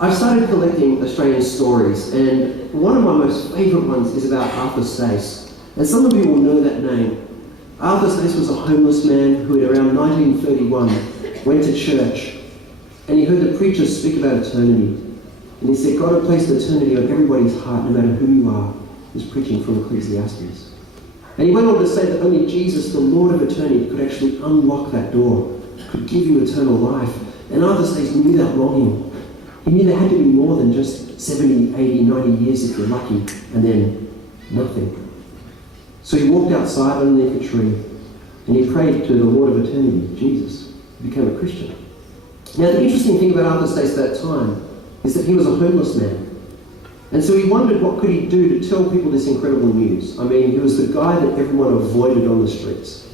I've started collecting Australian stories, and one of my most favourite ones is about Arthur Stace. And some of you will know that name. Arthur Stace was a homeless man who, in around 1931, went to church, and he heard the preacher speak about eternity. And he said, God had placed eternity on everybody's heart, no matter who you are. He was preaching from Ecclesiastes. And he went on to say that only Jesus, the Lord of eternity, could actually unlock that door, could give you eternal life. And Arthur Stace knew that longing. He knew there had to be more than just 70, 80, 90 years if you're lucky, and then nothing. So he walked outside underneath a tree, and he prayed to the Lord of eternity, Jesus. He became a Christian. Now, the interesting thing about Arthur Stace at that time is that he was a homeless man. And so he wondered what could he do to tell people this incredible news. I mean, he was the guy that everyone avoided on the streets.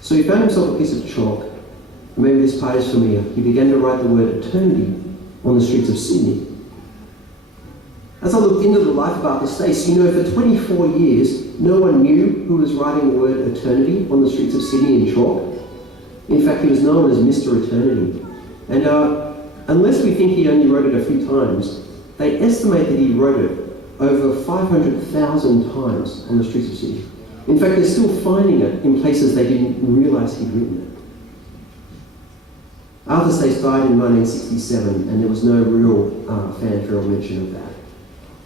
So he found himself a piece of chalk. And maybe this part is familiar. He began to write the word eternity on the streets of Sydney. As I looked into the life of Arthur Stace, you know, for 24 years, no one knew who was writing the word eternity on the streets of Sydney in chalk. In fact, he was known as Mr. Eternity. And unless we think he only wrote it a few times, they estimate that he wrote it over 500,000 times on the streets of Sydney. In fact, they're still finding it in places they didn't realise he'd written it. Arthur Stace died in 1967, and there was no real fanfare or mention of that.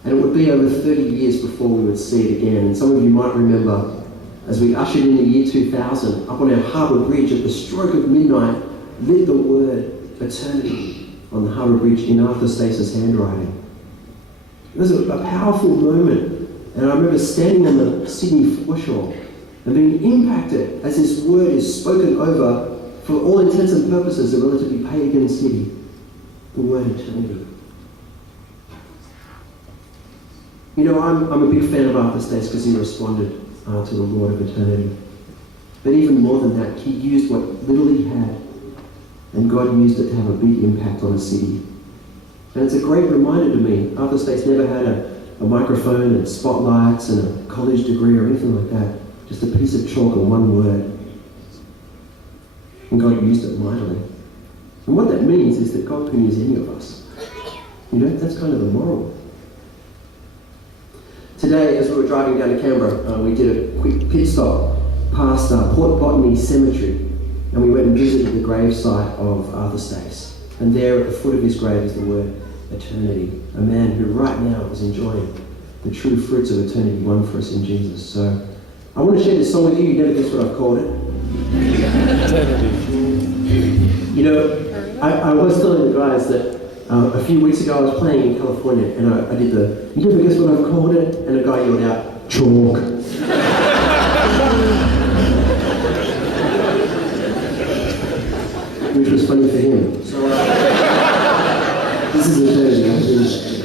And it would be over 30 years before we would see it again. And some of you might remember, as we ushered in the year 2000, up on our harbour bridge at the stroke of midnight, lit the word eternity on the harbour bridge in Arthur Stace's handwriting. It was a powerful moment, and I remember standing on the Sydney foreshore and being impacted as this word is spoken over, for all intents and purposes, a relatively pagan city, the word eternity. You know, I'm a big fan of Arthur Stace because he responded to the Lord of eternity. But even more than that, he used what little he had, and God used it to have a big impact on a city. And it's a great reminder to me. Arthur Stace never had a microphone and spotlights and a college degree or anything like that. Just a piece of chalk and one word. And God used it mightily. And what that means is that God can use any of us. You know, that's kind of the moral. Today, as we were driving down to Canberra, we did a quick pit stop past Port Botany Cemetery, and we went and visited the gravesite of Arthur Stace. And there at the foot of his grave is the word eternity, a man who right now is enjoying the true fruits of eternity won for us in Jesus. So I want to share this song with you. You never guess what I've called it. You know, I was telling the guys that a few weeks ago I was playing in California, and I did the, you never guess what I've called it? And a guy yelled out, chalk. Which was funny for him. So this is eternity.